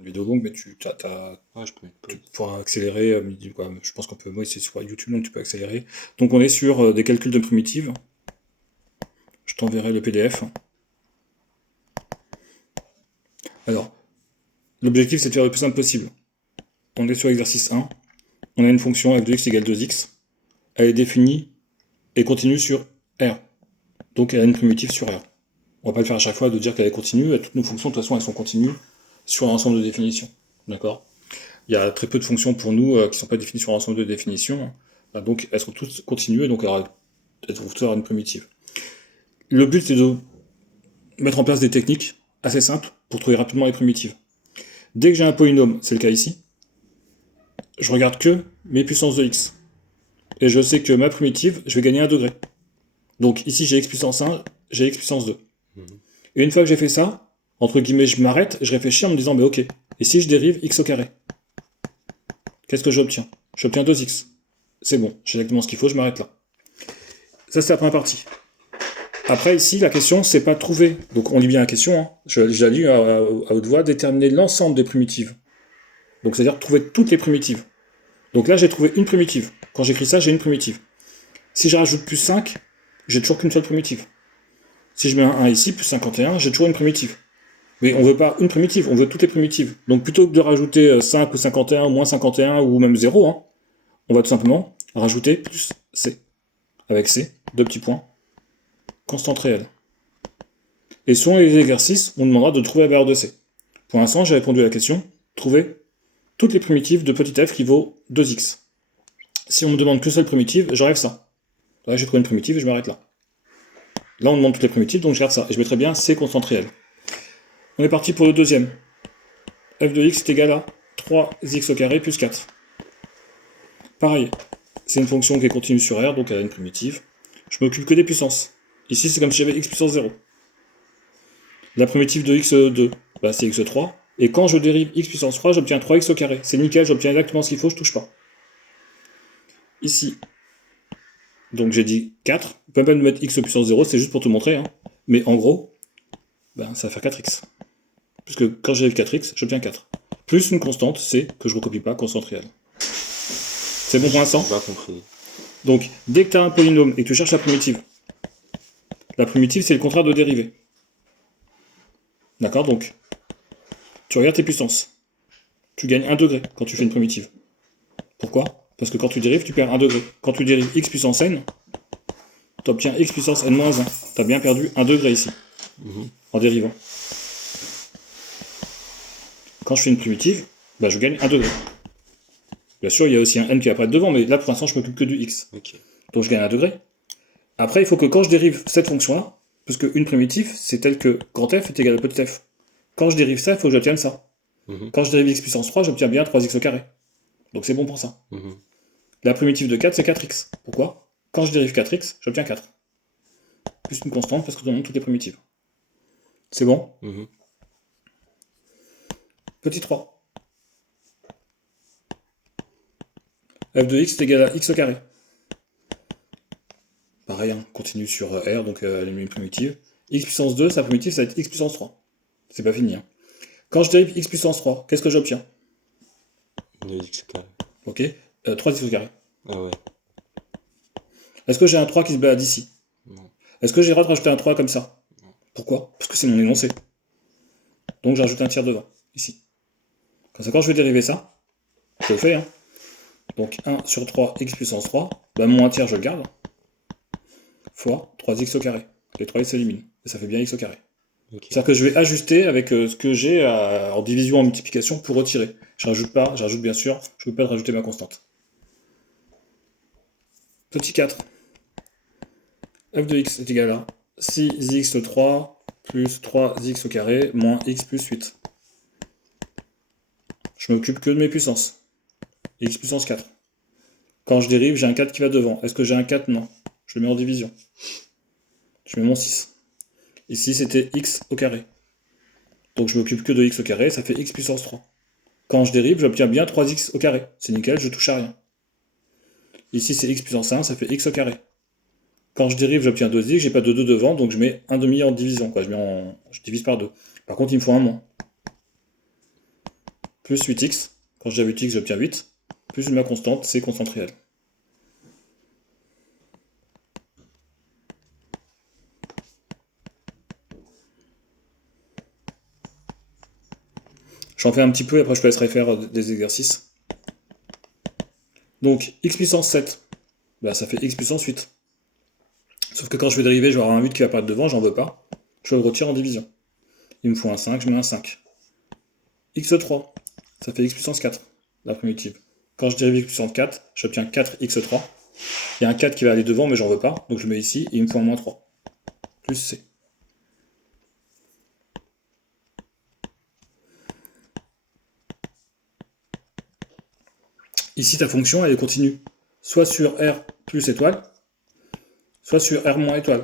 une vidéo longue, mais Ouais, je peux mettre tu pause. pourras accélérer. Quoi, je pense qu'on peut, moi, c'est sur YouTube, donc tu peux accélérer. Donc on est sur des calculs de primitives. Je t'enverrai le PDF. Alors, l'objectif, c'est de faire le plus simple possible. On est sur exercice 1. On a une fonction f de x égale 2x. Elle est définie et continue sur R. Donc elle a une primitive sur R. On va pas le faire à chaque fois de dire qu'elle est continue. Toutes nos fonctions, de toute façon, elles sont continues sur un ensemble de définitions. D'accord? Il y a très peu de fonctions pour nous qui ne sont pas définies sur un ensemble de définitions. Donc elles sont toutes continues, donc elles trouvent toujours une primitive. Le but, c'est de mettre en place des techniques assez simples pour trouver rapidement les primitives. Dès que j'ai un polynôme, c'est le cas ici, je regarde que mes puissances de x. Et je sais que ma primitive, je vais gagner un degré. Donc ici, j'ai x puissance 1, j'ai x puissance 2. Mhm. Et une fois que j'ai fait ça, entre guillemets, je m'arrête, je réfléchis en me disant, mais ok, et si je dérive x au carré, qu'est-ce que j'obtiens? J'obtiens 2x. C'est bon, j'ai exactement ce qu'il faut, je m'arrête là. Ça, c'est la première partie. Après, ici, la question, c'est pas de trouver. Donc, on lit bien la question, hein. Je la lis à haute voix, déterminer l'ensemble des primitives. Donc, c'est-à-dire trouver toutes les primitives. Donc là, j'ai trouvé une primitive. Quand j'écris ça, j'ai une primitive. Si je rajoute plus 5, j'ai toujours qu'une seule primitive. Si je mets un 1 ici, plus 51, j'ai toujours une primitive. Mais on veut pas une primitive, on veut toutes les primitives. Donc plutôt que de rajouter 5 ou 51, ou moins 51, ou même 0, hein, on va tout simplement rajouter plus C. Avec C, deux petits points, constante réelle. Et selon les exercices, on demandera de trouver la valeur de C. Pour l'instant, j'ai répondu à la question, trouver toutes les primitives de petit f qui vaut 2x. Si on me demande qu'une seule primitive, j'enlève ça. Là, j'ai trouvé une primitive et je m'arrête là. Là, on demande toutes les primitives, donc je garde ça. Et je mettrai bien C constante réelle. On est parti pour le deuxième. F de x est égal à 3x au carré plus 4. Pareil, c'est une fonction qui est continue sur R, donc elle a une primitive. Je m'occupe que des puissances. Ici, c'est comme si j'avais x puissance 0. La primitive de x2, bah, c'est x3. Et quand je dérive x puissance 3, j'obtiens 3x au carré. C'est nickel, j'obtiens exactement ce qu'il faut, je touche pas. Ici, donc j'ai dit 4. On peut même pas mettre x puissance 0, c'est juste pour te montrer. Hein. Mais en gros, ben, ça va faire 4x. Puisque quand j'arrive 4x, j'obtiens 4. Plus une constante, c'est que je recopie pas, constante réelle. C'est bon pour l'instant? J'ai pas compris. Donc, dès que tu as un polynôme et que tu cherches la primitive, c'est le contraire de dérivée. D'accord? Donc, tu regardes tes puissances. Tu gagnes 1 degré quand tu fais une primitive. Pourquoi? Parce que quand tu dérives, tu perds 1 degré. Quand tu dérives x puissance n, tu obtiens x puissance n-1. Tu as bien perdu 1 degré ici, Mhm. en dérivant. Quand je fais une primitive, bah, je gagne 1 degré. Bien sûr, il y a aussi un n qui va apparaître devant, mais là, pour l'instant, je m'occupe que du x. Ok. Donc, je gagne 1 degré. Après, il faut que quand je dérive cette fonction-là, parce qu'une primitive, c'est telle que grand f est égal à petit f. Quand je dérive ça, il faut que j'obtienne ça. Mhm. Quand je dérive x puissance 3, j'obtiens bien 3x au carré. Donc c'est bon pour ça. Mhm. La primitive de 4, c'est 4x. Pourquoi? Quand je dérive 4x, j'obtiens 4. Plus une constante parce que je demande toutes les primitives. C'est bon? Mhm. Petit 3. f de x est égal à x au carré. Pareil, hein, continue sur R, donc elle est une primitive. X puissance 2, sa primitive, ça va être x puissance 3. C'est pas fini. Hein. Quand je dérive x puissance 3, qu'est-ce que j'obtiens? 2x carré. Ok, 3x au carré. Ah ouais. Est-ce que j'ai un 3 qui se balade ici? Non. Est-ce que j'ai le droit de rajouter un 3 comme ça? Non. Pourquoi? Parce que c'est mon énoncé. Donc j'ai rajouté un tiers devant, ici. Comme ça, quand je vais dériver ça, je le fais, hein. Donc 1 sur 3 x puissance 3, bah mon 1 tiers je le garde, fois 3x au carré. Les 3x s'éliminent, et ça fait bien x au carré. Ok. C'est-à-dire que je vais ajuster avec ce que j'ai en division, en multiplication pour retirer. Je rajoute pas, je rajoute bien sûr, je ne peux pas rajouter ma constante. Petit 4, f de x est égal à 6x3 plus 3x au carré moins x plus 8. Je m'occupe que de mes puissances. X puissance 4. Quand je dérive, j'ai un 4 qui va devant. Est-ce que j'ai un 4? Non. Je le mets en division. Je mets mon 6. Ici, c'était x au carré. Donc je m'occupe que de x au carré, ça fait x puissance 3. Quand je dérive, j'obtiens bien 3x au carré. C'est nickel, je touche à rien. Ici, c'est x puissance 1, ça fait x au carré. Quand je dérive, j'obtiens 2x, j'ai pas de 2 devant, donc je mets 1,5 en division. Quoi. Je divise par 2. Par contre, il me faut un moins. plus 8x. Quand j'ai 8x, j'obtiens 8. Plus ma constante, c'est constante réelle. J'en fais un petit peu et après je te laisserai faire des exercices. Donc x puissance 7, bah, ça fait x puissance 8. Sauf que quand je vais dériver, je vais avoir un 8 qui va apparaître devant, j'en veux pas. Je le retire en division. Il me faut un 5, je mets un 5. x3, ça fait x puissance 4, la primitive. Quand je dérive x puissance 4, j'obtiens 4x3. Il y a un 4 qui va aller devant, mais j'en veux pas, donc je le mets ici, et il me faut un moins 3. Plus c. Ici, ta fonction, elle est continue. Soit sur R plus étoile, soit sur R moins étoile.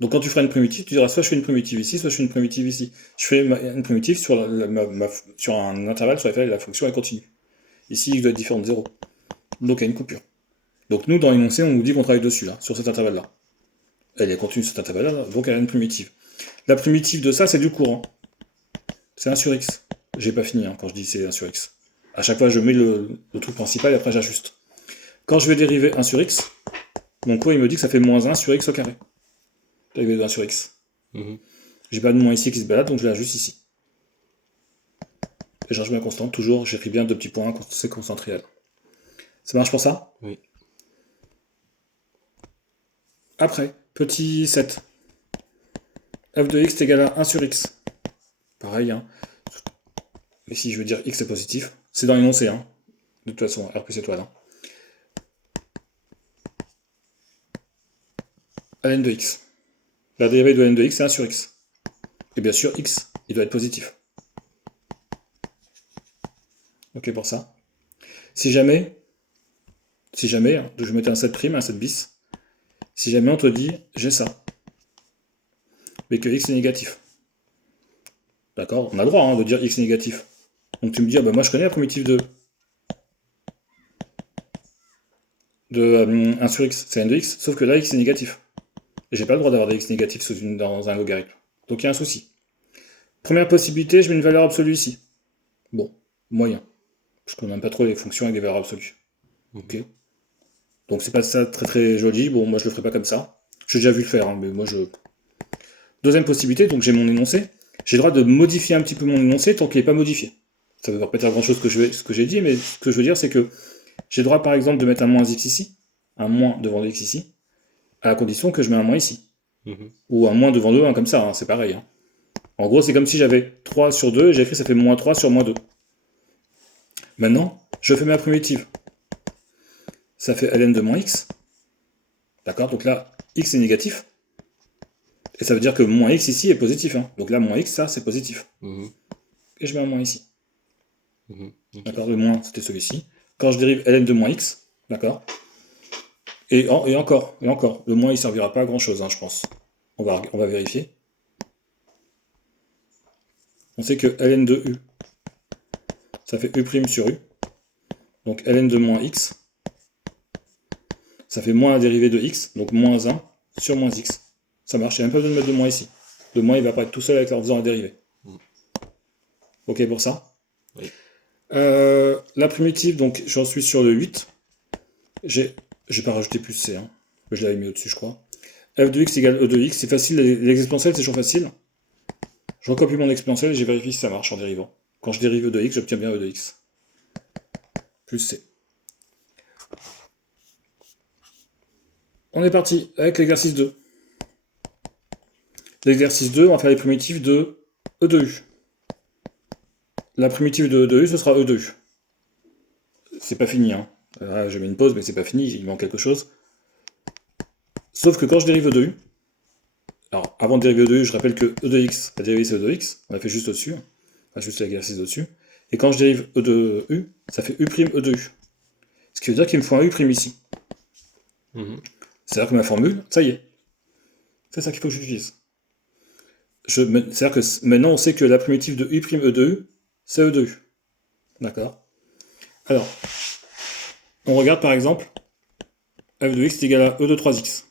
Donc quand tu feras une primitive, tu diras soit je fais une primitive ici, soit je fais une primitive ici. Je fais une primitive sur, sur un intervalle sur lequel la fonction est continue. Ici, x doit être différent de 0. Donc il y a une coupure. Donc nous, dans l'énoncé, on nous dit qu'on travaille dessus, là, sur cet intervalle-là. Elle est continue sur cet intervalle-là, donc elle a une primitive. La primitive de ça, c'est du courant. C'est 1 sur x. J'ai pas fini quand je dis c'est 1 sur x. À chaque fois, je mets le truc principal et après j'ajuste. Quand je vais dériver 1 sur x, mon cours il me dit que ça fait moins 1 sur x au carré. Dérivé de 1 sur x. J'ai pas de moins ici qui se balade, donc je l'ajuste ici. Et je rajoute ma constante, toujours, j'écris bien deux petits points, c'est constante réelle. Ça marche pour ça? Oui. Après, petit 7. f de x est égal à 1 sur x. Pareil, Mais si je veux dire x est positif, c'est dans l'énoncé, de toute façon, R plus étoile. ln de x. La dérivée de ln de x, c'est 1 sur x. Et bien sûr, x, il doit être positif. Ok pour ça. Si jamais, je mettais un 7', un 7 bis, si jamais on te dit, j'ai ça, mais que x est négatif. D'accord? On a le droit de dire x est négatif. Donc tu me dis, moi je connais la primitive de 1 sur x, c'est n de x, sauf que là x est négatif. Et j'ai pas le droit d'avoir des x négatifs dans un logarithme. Donc il y a un souci. Première possibilité, je mets une valeur absolue ici. Bon, moyen. Je connais même pas trop les fonctions avec des valeurs absolues. Ok. Donc c'est pas ça très très joli. Bon, moi je le ferai pas comme ça. J'ai déjà vu le faire, mais moi je. Deuxième possibilité, donc j'ai mon énoncé. J'ai le droit de modifier un petit peu mon énoncé tant qu'il n'est pas modifié. Ça ne veut pas dire grand chose ce que j'ai dit, mais ce que je veux dire c'est que j'ai le droit par exemple de mettre un moins x ici, un moins devant le x ici, à la condition que je mets un moins ici. Ou un moins devant le 1 comme ça, c'est pareil. En gros, c'est comme si j'avais 3 sur 2 et j'ai écrit ça fait moins 3 sur moins 2. Maintenant, je fais ma primitive. Ça fait ln de moins x. D'accord? Donc là, x est négatif. Et ça veut dire que moins x ici est positif. Donc là, moins x, ça, c'est positif. Et je mets un moins ici. Okay. D'accord? Le moins, c'était celui-ci. Quand je dérive ln de moins x, d'accord? Et encore, le moins, il servira pas à grand-chose, je pense. On va vérifier. On sait que ln de u, ça fait u' sur u. Donc ln de moins x, ça fait moins la dérivée de x, donc moins 1 sur moins x. Ça marche, il n'y a même pas besoin de mettre de moins ici. Le moins, il va apparaître tout seul en faisant la dérivée. Ok pour ça? Oui. La primitive, donc j'en suis sur le 8. J'ai pas rajouté plus c, je l'avais mis au-dessus, je crois. f de x égale e de x, c'est facile, les exponentielles, c'est toujours facile. Je recopie mon exponentielle et j'ai vérifié si ça marche en dérivant. Quand je dérive e de x, j'obtiens bien e de x. Plus c. On est parti avec l'exercice 2. L'exercice 2, on va faire les primitives de e de u. La primitive de e de u, ce sera e de u. C'est pas fini, Là, je mets une pause, mais c'est pas fini, il manque quelque chose. Sauf que quand je dérive e de u, alors avant de dériver e de u, je rappelle que e de x, la dérivée c'est e de x, on a fait juste au-dessus, juste l'exercice au-dessus. Et quand je dérive e de u, ça fait u' e de u. Ce qui veut dire qu'il me faut un u' ici. C'est-à-dire que ma formule, ça y est. C'est ça qu'il faut que j'utilise. C'est-à-dire que maintenant on sait que la primitive de u' e de u, c'est e de u. D'accord? Alors, on regarde par exemple f de x est égal à e de 3x.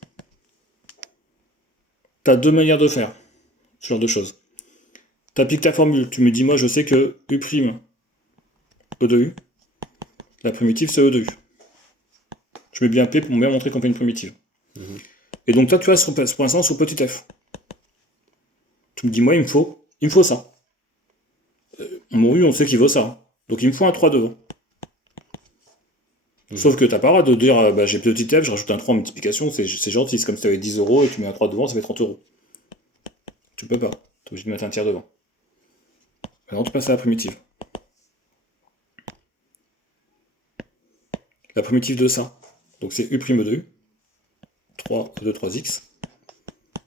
Tu as deux manières de faire ce genre de choses. Tu appliques ta formule, tu me dis moi je sais que u' E de U. La primitive, c'est E de U. Je mets bien P pour bien montrer qu'on fait une primitive. Et donc toi, tu vois, pour l'instant, sur petit f. Tu me dis, moi, il me faut ça. Mon U, on sait qu'il vaut ça. Donc il me faut un 3 devant. Sauf que t'as pas le droit de dire, bah, j'ai petit f, je rajoute un 3 en multiplication, c'est gentil, c'est comme si t'avais 10 euros et tu mets un 3 devant, ça fait 30 euros. Tu peux pas. T'es obligé de mettre un tiers devant. Maintenant, tu passes à la primitive. La primitive de ça, donc c'est U' de U. 3 E de 3x.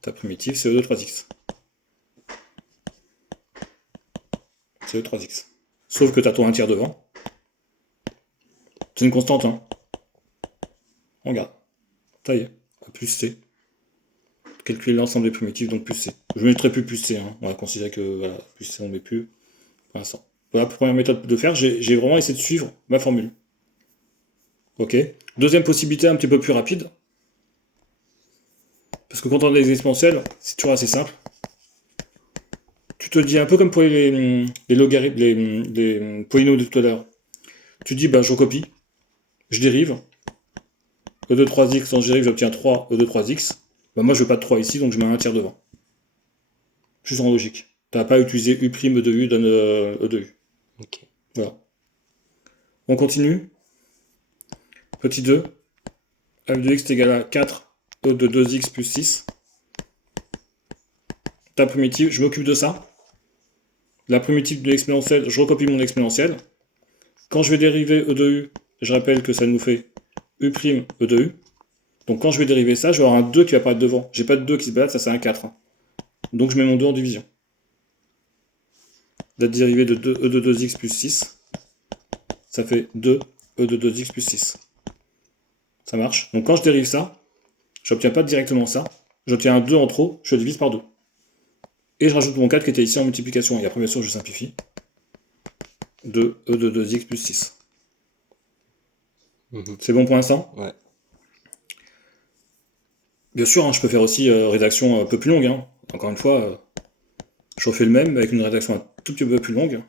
Ta primitive, c'est E de 3x. C'est E de 3x. Sauf que t'as ton 1 tiers devant. C'est une constante, hein. Regarde. Ça y est. Plus C. Calculer l'ensemble des primitives, donc plus C. Je ne mettrai plus C, hein. On va considérer que voilà, plus C, on ne met plus pour l'instant. Voilà la première méthode de faire. J'ai vraiment essayé de suivre ma formule. Ok. Deuxième possibilité, un petit peu plus rapide. Parce que quand on a des exponentielles, c'est toujours assez simple. Tu te dis un peu comme pour les logarithmes, les polynomiaux de tout à l'heure. Tu dis, bah, je recopie, je dérive. E de 3x, quand je dérive, j'obtiens 3 E de 3x. Bah, moi, je veux pas de 3 ici, donc je mets un tiers devant. Juste en logique. Tu n'as pas utilisé U' de U donne E de U. Ok. Voilà. On continue. Petit 2. F de x est égal à 4 E de 2x plus 6. Ta primitive, je m'occupe de ça. La primitive de l'exponentielle, je recopie mon exponentielle. Quand je vais dériver E de U, je rappelle que ça nous fait U' E de U. Donc quand je vais dériver ça, je vais avoir un 2 qui va apparaître devant. J'ai pas de 2 qui se balade, ça c'est un 4. Donc je mets mon 2 en division. La dérivée de 2 E de 2x plus 6, ça fait 2 E de 2x plus 6. Ça marche. Donc quand je dérive ça, j'obtiens pas directement ça. J'obtiens un 2 en trop, je le divise par 2. Et je rajoute mon 4 qui était ici en multiplication. Et après, bien sûr, je simplifie. 2 E de 2x plus 6. C'est bon pour l'instant? Ouais. Bien sûr, hein, je peux faire aussi rédaction un peu plus longue. Hein. Encore une fois, je refais le même avec une rédaction un tout petit peu plus longue.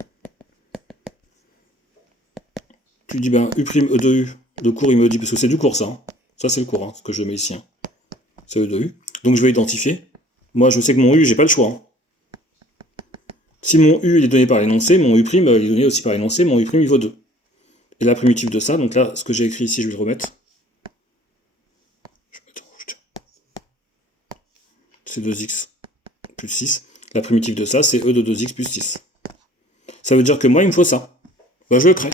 Tu dis, ben, U' E de U. Le cours, il me dit, parce que c'est du cours, ça. Hein. Ça, c'est le cours, hein, ce que je mets ici. Hein. C'est E de U. Donc, je vais identifier. Moi, je sais que mon U, j'ai pas le choix. Hein. Si mon U il est donné par l'énoncé, mon U' il est donné aussi par l'énoncé, mon U' il vaut 2. Et la primitive de ça, donc là, ce que j'ai écrit ici, je vais le remettre. Je vais mettre en rouge, c'est 2x plus 6. La primitive de ça, c'est E de 2x plus 6. Ça veut dire que moi, il me faut ça. Bah, je le crée.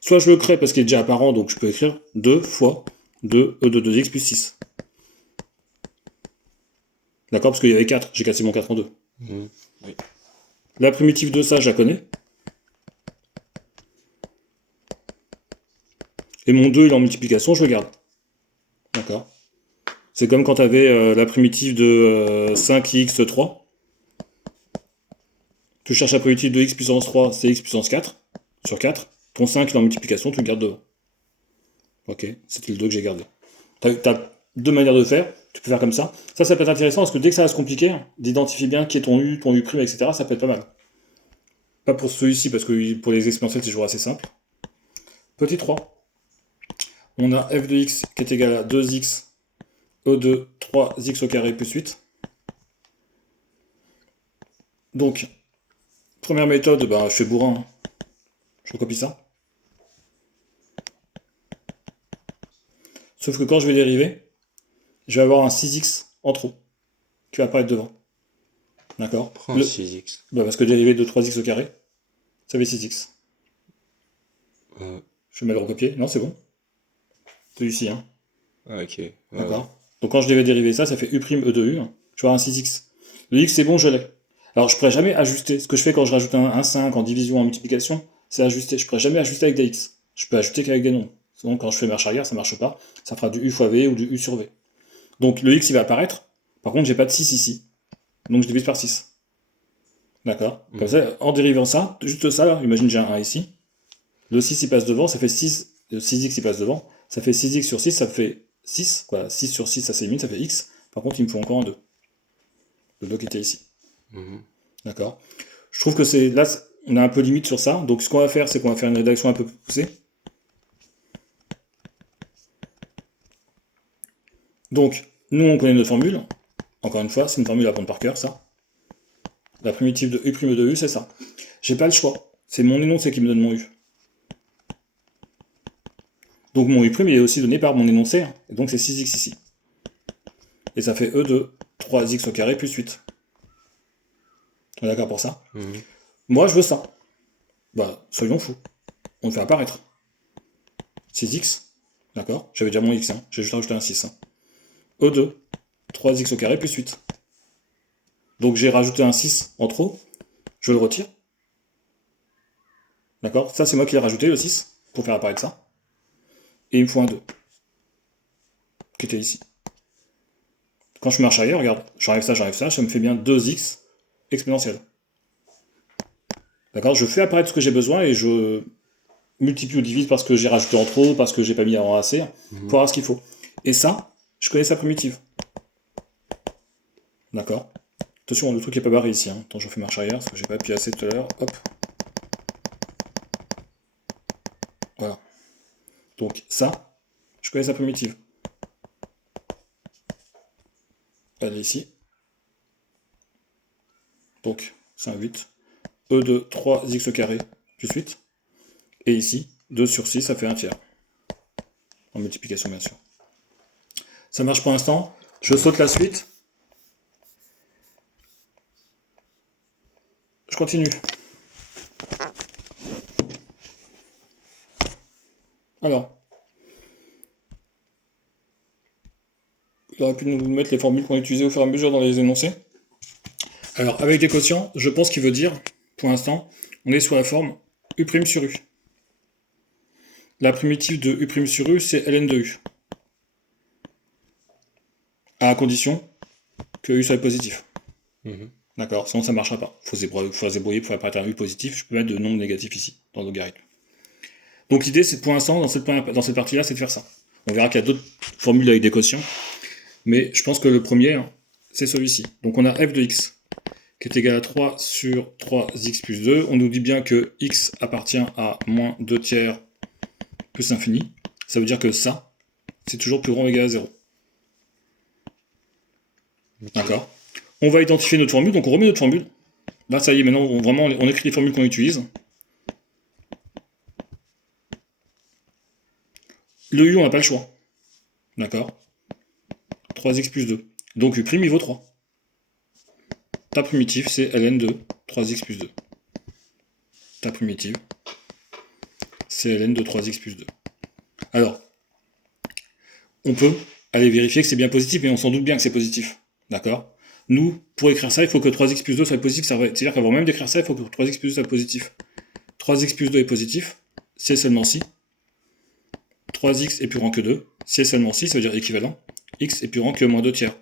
Soit je le crée parce qu'il est déjà apparent, donc je peux écrire 2 fois 2 E de 2x plus 6. D'accord? Parce qu'il y avait 4, j'ai cassé mon 4 en 2. Oui. La primitive de ça, je la connais. Et mon 2, il est en multiplication, je le garde. D'accord? C'est comme quand tu avais la primitive de 5x3. Tu cherches la primitive de x puissance 3, c'est x puissance 4 sur 4. Ton 5 il est en multiplication, tu le gardes devant. Ok, c'était le 2 que j'ai gardé. T'as deux manières de faire, tu peux faire comme ça. Ça peut être intéressant parce que dès que ça va se compliquer, d'identifier bien qui est ton U, etc., ça peut être pas mal. Pas pour celui-ci, parce que pour les exponentielles, c'est toujours assez simple. Petit 3. On a f de x qui est égal à 2x E de 3x au carré plus 8. Donc, première méthode, bah, je fais bourrin. Hein. Je recopie ça. Sauf que quand je vais dériver, je vais avoir un 6x en trop qui va apparaître devant. D'accord? Prends 6x. Bah parce que dérivé de 3x au carré, ça fait 6x. Je vais mettre le recopier. Non, c'est bon. Celui-ci, hein. Ah, ok. D'accord. Ouais. Donc quand je vais dériver ça, ça fait U' E de U. Je vais avoir un 6x. Le x, c'est bon, je l'ai. Alors je pourrais jamais ajuster. Ce que je fais quand je rajoute un 5 en division, en multiplication, c'est ajuster. Je pourrais jamais ajuster avec des x. Je peux ajouter qu'avec des nombres. Sinon, quand je fais marche arrière, ça marche pas. Ça fera du U fois V ou du U sur V. Donc le x, il va apparaître. Par contre, j'ai pas de 6 ici. Donc je divise par 6. D'accord. Comme ça, en dérivant ça, juste ça, là, imagine j'ai un 1 ici. Le 6 il passe devant, ça fait 6. Le 6x il passe devant, ça fait 6x sur 6, ça fait 6. Voilà, 6 sur 6, ça s'élimine, ça fait x. Par contre, il me faut encore un 2. Le 2 qui était ici. D'accord. Je trouve que c'est là, on a un peu limite sur ça. Donc ce qu'on va faire, c'est qu'on va faire une rédaction un peu plus poussée. Donc, nous, on connaît notre formule. Encore une fois, c'est une formule à apprendre par cœur, ça. La primitive de U' de U, c'est ça. J'ai pas le choix. C'est mon énoncé qui me donne mon U. Donc mon U', il est aussi donné par mon énoncé, hein, et donc c'est 6x ici. Et ça fait E de 3x au carré plus 8. On est d'accord pour ça? Moi, je veux ça. Bah, soyons fous. On le fait apparaître. 6x, d'accord? J'avais déjà mon x, hein. J'ai juste rajouté un 6. Hein. E2, 3x au carré plus 8. Donc j'ai rajouté un 6 en trop, je le retire. D'accord? Ça, c'est moi qui l'ai rajouté, le 6, pour faire apparaître ça. Et il me faut un 2, qui était ici. Quand je marche arrière, regarde, j'enlève ça me fait bien 2x exponentielle. D'accord? Je fais apparaître ce que j'ai besoin et je multiplie ou divise parce que j'ai rajouté en trop, parce que j'ai pas mis en AC, pour avoir ce qu'il faut. Et ça, je connais sa primitive. D'accord? Attention, le truc n'est pas barré ici. Hein. Attends, je fais marche arrière, parce que j'ai pas appuyé assez tout à l'heure. Hop. Voilà. Donc ça, je connais sa primitive. Elle est ici. Donc, c'est un 8. E de 3x au carré plus 8. Et ici, 2 sur 6, ça fait un tiers. En multiplication, bien sûr. Ça marche pour l'instant. Je saute la suite. Je continue. Alors. Il aurait pu nous mettre les formules qu'on utilisait au fur et à mesure dans les énoncés. Alors, avec des quotients, je pense qu'il veut dire, pour l'instant, on est sur la forme U' sur U. La primitive de U' sur U, c'est ln de U. À condition que U soit positif. D'accord, sinon ça ne marchera pas. Il faut se débrouiller pour faire apparaître un U positif. Je peux mettre de nombre négatif ici, dans le logarithme. Donc l'idée, c'est pour l'instant, dans cette partie-là, c'est de faire ça. On verra qu'il y a d'autres formules avec des quotients. Mais je pense que le premier, c'est celui-ci. Donc on a f de x, qui est égal à 3 sur 3x plus 2. On nous dit bien que x appartient à moins 2 tiers plus infini. Ça veut dire que ça, c'est toujours plus grand ou égal à 0. D'accord. On va identifier notre formule, donc on remet notre formule. Là, ça y est, maintenant, on écrit les formules qu'on utilise. Le u, on n'a pas le choix. D'accord. 3x plus 2. Donc u', il vaut 3. Ta primitive, c'est ln de 3x plus 2. Ta primitive, c'est ln de 3x plus 2. Alors, on peut aller vérifier que c'est bien positif, mais on s'en doute bien que c'est positif. D'accord? Nous, pour écrire ça, il faut que 3x plus 2 soit positif. C'est-à-dire qu'avant même d'écrire ça, il faut que 3x plus 2 soit positif. 3x plus 2 est positif, c'est seulement si. 3x est plus grand que 2, c'est seulement si, ça veut dire équivalent. X est plus grand que moins 2 tiers.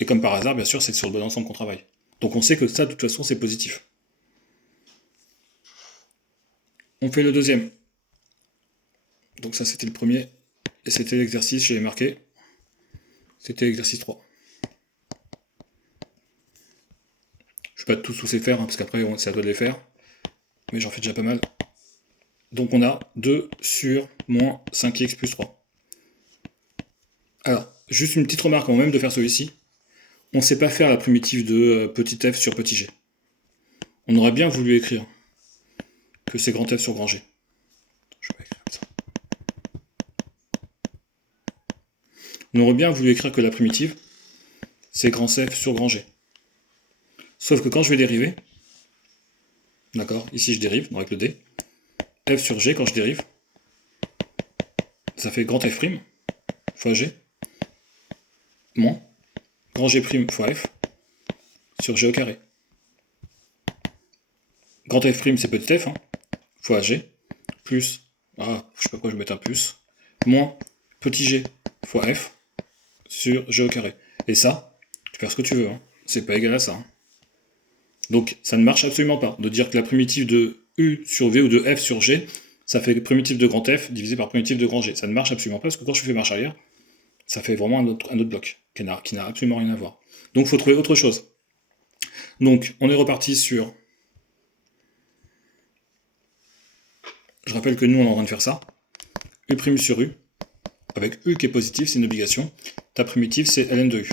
Et comme par hasard, bien sûr, c'est sur le bon ensemble qu'on travaille. Donc on sait que ça, de toute façon, c'est positif. On fait le deuxième. Donc ça, c'était le premier. Et c'était l'exercice, j'ai marqué. C'était l'exercice 3. Je vais pas tous les faire, hein, parce qu'après, c'est à toi de les faire. Mais j'en fais déjà pas mal. Donc on a 2 sur moins 5x plus 3. Alors, juste une petite remarque avant même de faire celui-ci. On ne sait pas faire la primitive de petit f sur petit g. On aurait bien voulu écrire que c'est grand F sur grand G. Je vais écrire comme ça. On aurait bien voulu écrire que la primitive, c'est grand F sur grand G. Sauf que quand je vais dériver, d'accord, ici je dérive, avec le D, F sur G, quand je dérive, ça fait grand F' fois G, moins grand G' fois F sur G au carré. Grand F' c'est petit f, hein, fois G, plus, je sais pas pourquoi je vais mettre un plus, moins petit g fois f sur G au carré. Et ça, tu fais ce que tu veux, hein, c'est pas égal à ça. Hein. Donc ça ne marche absolument pas, de dire que la primitive de U sur V ou de F sur G, ça fait primitive de grand F divisé par primitive de grand G. Ça ne marche absolument pas, parce que quand je fais marche arrière, ça fait vraiment un autre bloc, qui n'a absolument rien à voir. Donc il faut trouver autre chose. Donc on est reparti sur je rappelle que nous, on est en train de faire ça. U' sur U, avec U qui est positif, c'est une obligation. Ta primitive, c'est ln de U.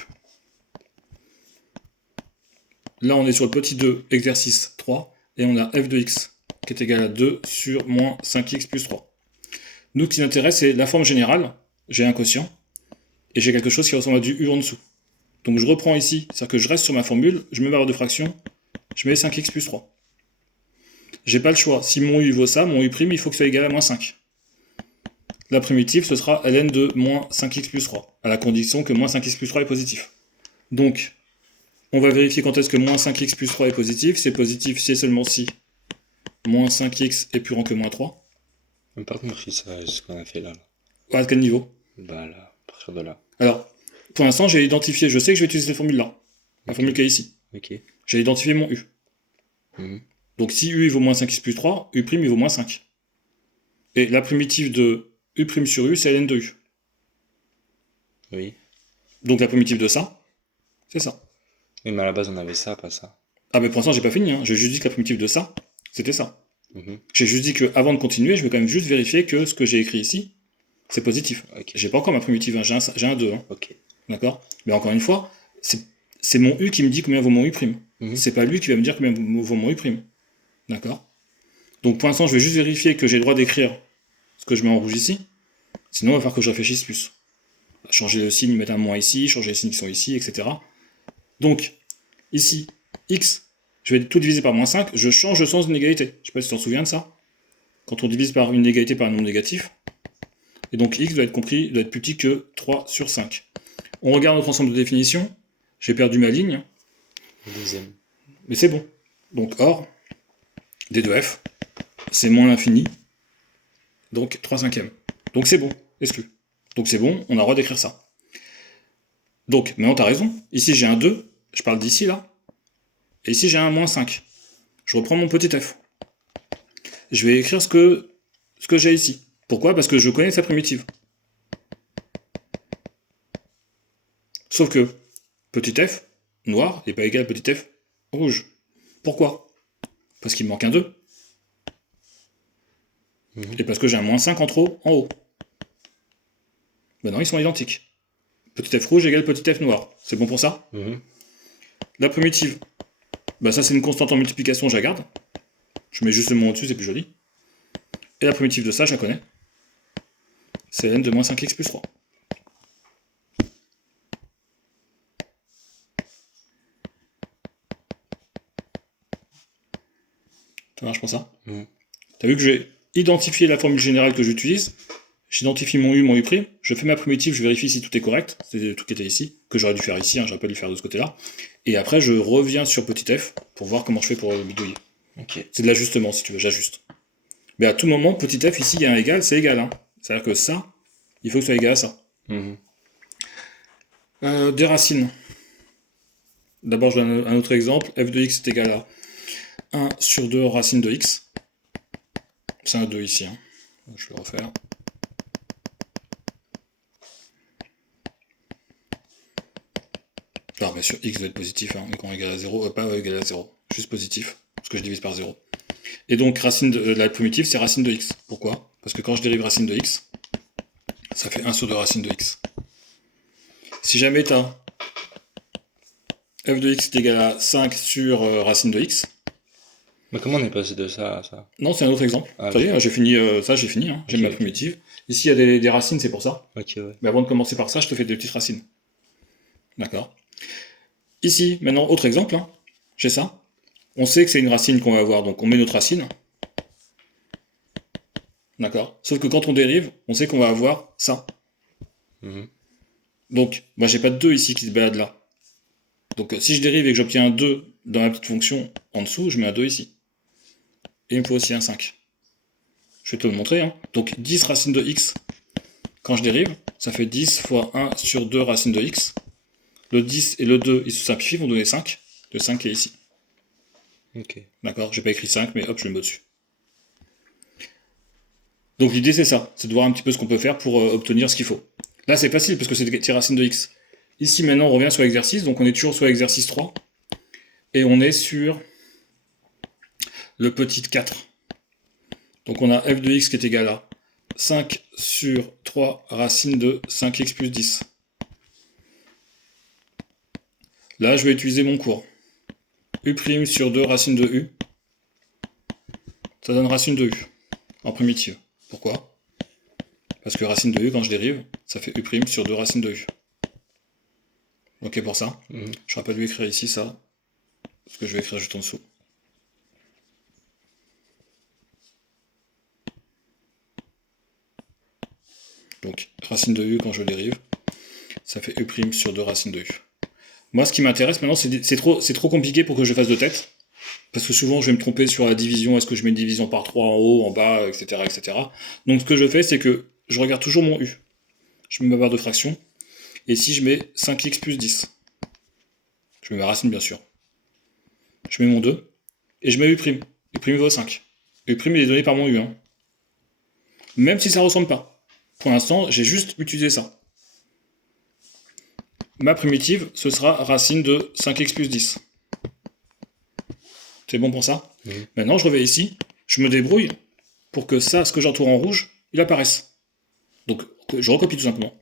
Là, on est sur le petit 2, exercice 3, et on a f de x qui est égal à 2 sur moins 5x plus 3. Nous, ce qui nous intéresse, c'est la forme générale. J'ai un quotient, et j'ai quelque chose qui ressemble à du U en dessous. Donc je reprends ici, c'est-à-dire que je reste sur ma formule, je mets ma barre de fraction, je mets 5x plus 3. J'ai pas le choix. Si mon U vaut ça, mon U', il faut que ce soit égal à moins 5. La primitive, ce sera ln de moins 5x plus 3, à la condition que moins 5x plus 3 est positif. Donc, on va vérifier quand est-ce que moins 5x plus 3 est positif. C'est positif si et seulement si moins 5x est plus grand que moins 3. Mais par contre, si ça, ce qu'on a fait là. À quel niveau? Bah là, à partir de là. Alors, pour l'instant, j'ai identifié, je sais que je vais utiliser cette formule-là. La formule qui est ici. Ok. J'ai identifié mon U. Donc si U il vaut moins 5x plus 3, U' il vaut moins 5. Et la primitive de U' sur U, c'est ln de U. Oui. Donc la primitive de ça, c'est ça. Oui, mais à la base, on avait ça, pas ça. Ah mais pour l'instant, j'ai pas fini, hein. J'ai juste dit que la primitive de ça, c'était ça. Mhm. J'ai juste dit que avant de continuer, je vais quand même juste vérifier que ce que j'ai écrit ici, c'est positif. Ok. J'ai pas encore ma primitive, hein. J'ai un 2. Hein. Ok. D'accord? Mais encore une fois, c'est mon U qui me dit combien vaut mon U'. Mhm. C'est pas lui qui va me dire combien vaut mon U'. D'accord? Donc pour l'instant, je vais juste vérifier que j'ai le droit d'écrire ce que je mets en rouge ici. Sinon, il va falloir que je réfléchisse plus. Changer le signe, mettre un moins ici, changer les signes qui sont ici, etc. Donc, ici, x, je vais tout diviser par moins 5, je change le sens d'une égalité. Je sais pas si tu t'en souviens de ça. Quand on divise par une égalité par un nombre négatif, et donc x doit être plus petit que 3 sur 5. On regarde notre ensemble de définitions, j'ai perdu ma ligne, Deuxième. mais c'est bon. Donc, or, d de f, c'est moins l'infini, donc 3 cinquièmes. Donc c'est bon, exclu. Donc c'est bon, on a le droit d'écrire ça. Donc, maintenant t'as raison, ici j'ai un 2, je parle d'ici là, et ici j'ai un moins 5. Je reprends mon petit f. Je vais écrire ce que j'ai ici. Pourquoi? Parce que je connais sa primitive. Sauf que petit f, noir, n'est pas égal à petit f, rouge. Pourquoi? Parce qu'il me manque un 2. Et parce que j'ai un moins 5 en trop en haut. Ben non, ils sont identiques. Petit f rouge égale petit f noir. C'est bon pour ça? La primitive, bah ça c'est une constante en multiplication, je la garde. Je mets juste le mot au-dessus, c'est plus joli. Et la primitive de ça, je la connais. C'est n de moins 5x plus 3. Ça marche pour ça? T'as vu que j'ai identifié la formule générale que j'utilise, j'identifie mon U, mon U', je fais ma primitive, je vérifie si tout est correct, c'est tout qui était ici, que j'aurais dû faire ici, hein, j'aurais pas dû le faire de ce côté-là. Et après, je reviens sur petit f pour voir comment je fais pour le bidouiller. Ok. C'est de l'ajustement, si tu veux, j'ajuste. Mais à tout moment, petit f, ici, il y a un égal, c'est égal. Hein. C'est-à-dire que ça, il faut que ce soit égal à ça. Des racines. D'abord, je donne un autre exemple. F de x est égal à 1 sur 2 racine de x. C'est un 2 ici. Hein. Je vais le refaire. Alors, bien sûr, x doit être positif, hein, quand égal à 0, pas égal à 0. Juste positif, parce que je divise par 0. Et donc, racine de la primitive, c'est racine de x. Pourquoi? Parce que quand je dérive racine de x, ça fait 1 sur 2 racine de x. Si jamais tu as f de x est égal à 5 sur racine de x. Mais comment on est passé de ça à ça? Non, c'est un autre exemple. Ah, ça y est, j'ai fini ça, j'ai fini. Hein. J'ai ma primitive. Ici, il y a des racines, c'est pour ça. Ok, ouais. Mais avant de commencer par ça, je te fais des petites racines. D'accord. Ici, maintenant, autre exemple. Hein. J'ai ça. On sait que c'est une racine qu'on va avoir, donc on met notre racine. D'accord. Sauf que quand on dérive, on sait qu'on va avoir ça. Donc, moi, j'ai pas de 2 ici qui se balade là. Donc, si je dérive et que j'obtiens un 2 dans ma petite fonction en dessous, je mets un 2 ici. Et il me faut aussi un 5. Je vais te le montrer. Hein. Donc, 10 racine de x, quand je dérive, ça fait 10 fois 1 sur 2 racine de x. Le 10 et le 2, ils se simplifient, vont donner 5. Le 5 qui est ici. Ok. D'accord, j'ai pas écrit 5, mais hop, je le mets dessus. Donc l'idée c'est ça, c'est de voir un petit peu ce qu'on peut faire pour obtenir ce qu'il faut. Là c'est facile parce que c'est des racines de x. Ici maintenant on revient sur l'exercice, donc on est toujours sur l'exercice 3. Et on est sur le petit 4. Donc on a f de x qui est égal à 5 sur 3 racine de 5x plus 10. Là, je vais utiliser mon cours. U' sur 2 racine de u, ça donne racine de u, en primitive. Pourquoi? Parce que racine de u, quand je dérive, ça fait U' sur 2 racine de u. Ok pour ça? Je n'aurais pas dû écrire ici ça, parce que je vais écrire juste en dessous. Donc, racine de u, quand je dérive, ça fait U' sur 2 racine de u. Moi, ce qui m'intéresse maintenant, c'est trop compliqué pour que je fasse de tête. Parce que souvent, je vais me tromper sur la division. Est-ce que je mets une division par 3 en haut, en bas, etc., etc. Donc, ce que je fais, c'est que je regarde toujours mon u. Je mets ma barre de fraction. Et si je mets 5x plus 10, je mets ma racine, bien sûr. Je mets mon 2. Et je mets u'. U' vaut 5. U' il est donné par mon u1. Même si ça ne ressemble pas. Pour l'instant, j'ai juste utilisé ça. Ma primitive, ce sera racine de 5x plus 10. C'est bon pour ça? Maintenant, je reviens ici, je me débrouille pour que ça, ce que j'entoure en rouge, il apparaisse. Donc, je recopie tout simplement.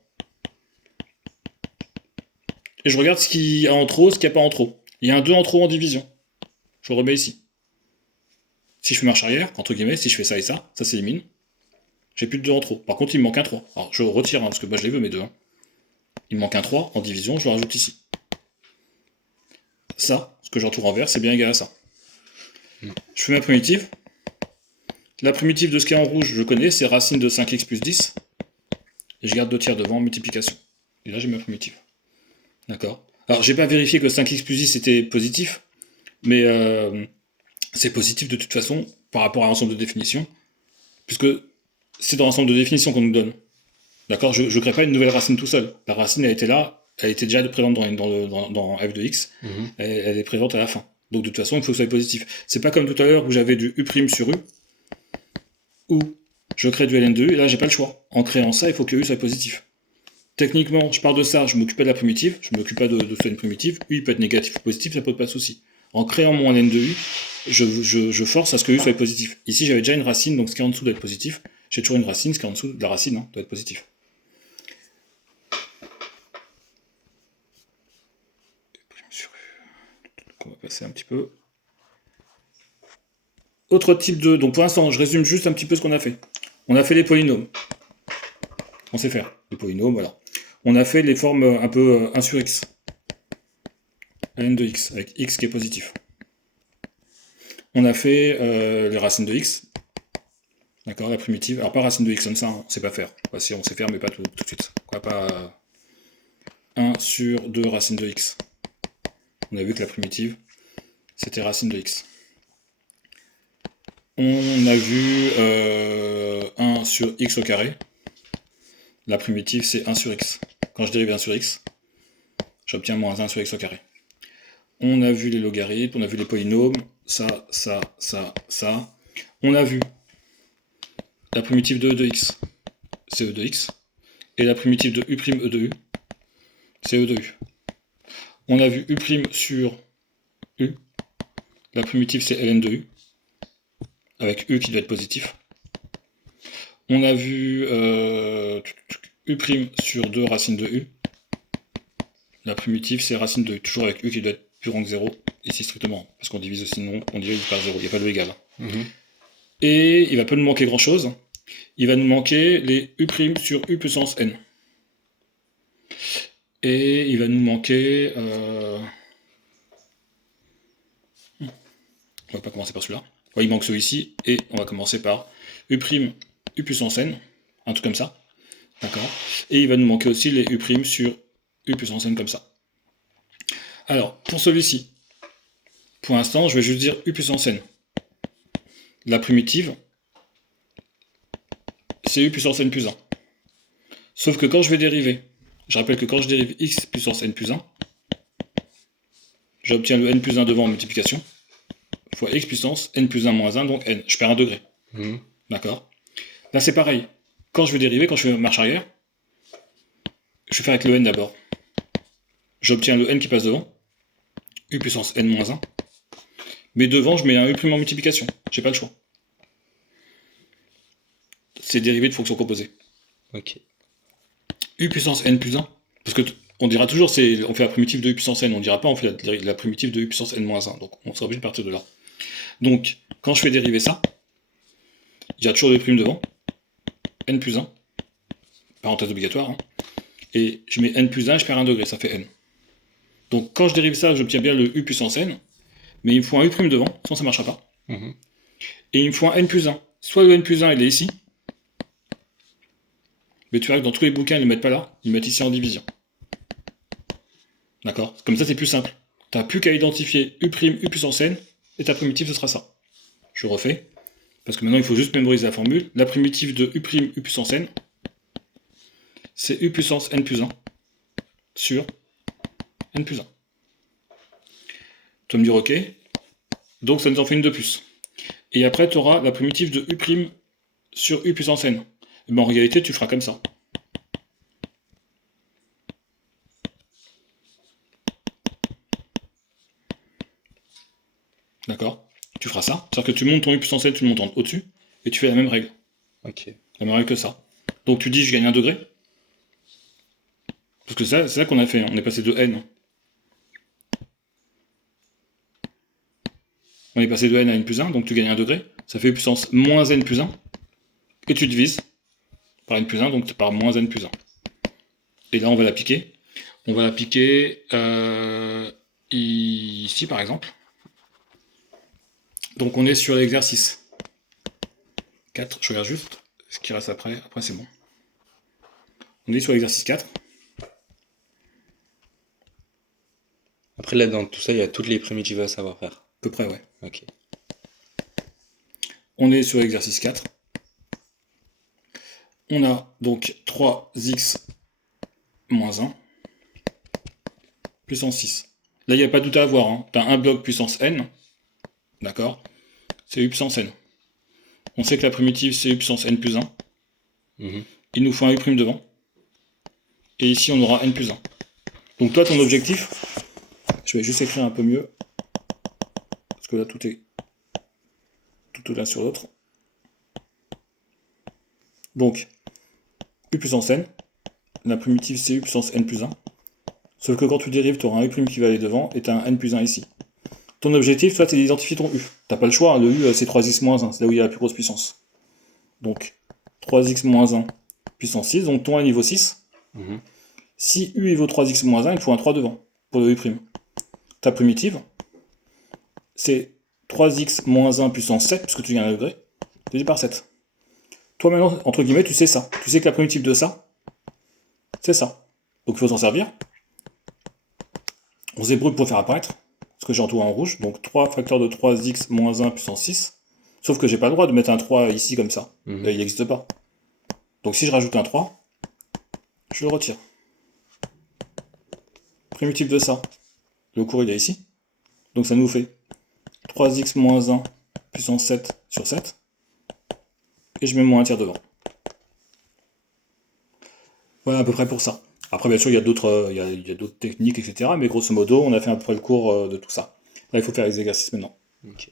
Et je regarde ce qu'il y a en trop, ce qu'il n'y a pas en trop. Il y a un 2 en trop en division. Je le remets ici. Si je fais marche arrière, entre guillemets, si je fais ça et ça s'élimine. J'ai plus de 2 en trop. Par contre, il me manque un 3. Alors, je retire, parce que je les veux, mes 2. Il me manque un 3 en division, je le rajoute ici. Ça, ce que j'entoure en vert, c'est bien égal à ça. Je fais ma primitive. La primitive de ce qui est en rouge, je connais, c'est racine de 5x plus 10. Et je garde 2 tiers devant en multiplication. Et là, j'ai ma primitive. D'accord? Alors, j'ai pas vérifié que 5x plus 10 était positif, mais c'est positif de toute façon par rapport à l'ensemble de définitions, puisque c'est dans l'ensemble de définitions qu'on nous donne. D'accord? Je ne crée pas une nouvelle racine tout seul. La racine, elle était là, elle était déjà présente dans f de x, elle est présente à la fin. Donc de toute façon, il faut que ça soit positif. C'est pas comme tout à l'heure où j'avais du u' sur u, où je crée du ln de u, et là j'ai pas le choix. En créant ça, il faut que u soit positif. Techniquement, je pars de ça, je m'occupe pas de la primitive, je m'occupe pas de faire une primitive, u il peut être négatif ou positif, ça pose pas de souci. En créant mon ln de u, je force à ce que u soit positif. Ici j'avais déjà une racine, donc ce qui est en dessous doit être positif. J'ai toujours une racine, ce qui est en dessous de la racine doit être positif. On va passer un petit peu. Autre type de... Donc pour l'instant, je résume juste un petit peu ce qu'on a fait. On a fait les polynômes. On sait faire. Les polynômes, voilà. On a fait les formes un peu 1 sur x. ln de x, avec x qui est positif. On a fait les racines de x. D'accord, la primitive. Alors pas racine de x comme ça, on sait pas faire. Enfin, si on sait faire, mais pas tout de suite. Quoi, pas 1 sur 2 racines de x. On a vu que la primitive, c'était racine de x. On a vu 1 sur x au carré. La primitive, c'est 1 sur x. Quand je dérive 1 sur x, j'obtiens moins 1 sur x au carré. On a vu les logarithmes, on a vu les polynômes, ça, ça, ça, ça. On a vu la primitive de e de x, c'est e de x. Et la primitive de u' e de u, c'est e de u. On a vu u' sur u. La primitive, c'est ln de u, avec u qui doit être positif. On a vu u' sur 2 racine de u. La primitive, c'est racine de u, toujours avec u qui doit être plus grand que 0, ici strictement, parce qu'on divise sinon, on divise par 0, il n'y a pas de égal. Et il va pas nous manquer grand chose, il va nous manquer les u' sur u puissance n. Et il va nous manquer... On va pas commencer par celui-là. Ouais, il manque celui-ci, et on va commencer par u' u puissance n, un truc comme ça. D'accord. Et il va nous manquer aussi les u' sur u puissance n comme ça. Alors, pour celui-ci, pour l'instant, je vais juste dire u puissance n. La primitive, c'est u puissance n plus 1. Sauf que quand je vais dériver, je rappelle que quand je dérive x puissance n plus 1, j'obtiens le n plus 1 devant en multiplication, fois x puissance n plus 1 moins 1, donc n. Je perds un degré. D'accord. Là, c'est pareil. Quand je vais dériver, quand je fais marche arrière, je vais faire avec le n d'abord. J'obtiens le n qui passe devant, u puissance n moins 1. Mais devant, je mets un u' en multiplication. J'ai pas le choix. c'est dérivé de fonctions composées. Ok. U puissance n plus 1, parce que on dira toujours, on fait la primitive de U puissance n, on dira pas on fait la primitive de U puissance n moins 1, donc on sera obligé de partir de là. Donc, quand je fais dériver ça, il y a toujours des primes devant, n plus 1, parenthèse obligatoire, hein, et je mets n plus 1, je perds 1 degré, ça fait n. Donc quand je dérive ça, j'obtiens bien le U puissance n, mais il me faut un U' devant, sinon ça ne marchera pas. Et il me faut un n plus 1. Soit le n plus 1 il est ici, mais tu vois que dans tous les bouquins ils ne le mettent pas là, ils le mettent ici en division. D'accord? Comme ça c'est plus simple. Tu n'as plus qu'à identifier U', U puissance n, et ta primitive ce sera ça. Je refais, parce que maintenant il faut juste mémoriser la formule. La primitive de U', U puissance n, c'est U puissance n plus 1 sur n plus 1. Tu vas me dire ok, donc ça nous en fait une de plus. Et après tu auras la primitive de U' sur U puissance n. Et ben en réalité tu feras comme ça. D'accord? Tu feras ça, c'est-à-dire que tu montes ton U puissance n, tu le montes au-dessus, et tu fais la même règle. Ok. La même règle que ça. Donc tu dis je gagne 1 degré. Parce que c'est ça qu'on a fait, on est passé de n. On est passé de n à n plus 1, donc tu gagnes 1 degré. Ça fait U puissance moins n plus 1. Et tu divises par n plus 1, donc par moins n plus 1. Et là on va l'appliquer. On va l'appliquer ici par exemple. Donc on est sur l'exercice 4, je regarde juste ce qui reste après c'est bon. On est sur l'exercice 4. Après, là, dans tout ça, il y a toutes les primitives à savoir faire. À peu près, ouais. Ok. On est sur l'exercice 4. On a donc 3x moins 1 puissance 6. Là, il n'y a pas tout à avoir. Hein. Tu as un bloc puissance n. D'accord? C'est U puissance n. On sait que la primitive, c'est U puissance n plus 1. Il nous faut un U' devant. Et ici, on aura n plus 1. Donc toi, ton objectif, je vais juste écrire un peu mieux. Parce que là, tout est l'un sur l'autre. Donc, U puissance n. La primitive, c'est U puissance n plus 1. Sauf que quand tu dérives, tu auras un U' qui va aller devant et tu as un n plus 1 ici. Ton objectif, toi, c'est d'identifier ton U. T'as pas le choix, le U, c'est 3x moins 1, c'est là où il y a la plus grosse puissance. Donc, 3x moins 1 puissance 6, donc ton n il vaut 6. Si U il vaut 3x moins 1, il te faut un 3 devant, pour le U'. Ta primitive, c'est 3x moins 1 puissance 7, puisque tu gagnes un degré, divisé par 7. Toi maintenant, entre guillemets, tu sais ça. Tu sais que la primitive de ça, c'est ça. Donc il faut s'en servir. On se débrouille pour faire apparaître, parce que j'ai entouré en rouge, donc 3 facteurs de 3x moins 1 puissance 6. Sauf que j'ai pas le droit de mettre un 3 ici comme ça. Là, il n'existe pas. Donc si je rajoute un 3, je le retire. Primitive de ça, le cours il est ici. Donc ça nous fait 3x moins 1 puissance 7 sur 7. Et je mets moins un tiers devant. Voilà à peu près pour ça. Après bien sûr il y a d'autres techniques, etc. Mais grosso modo on a fait à peu près le cours de tout ça. Là il faut faire les exercices maintenant. Ok.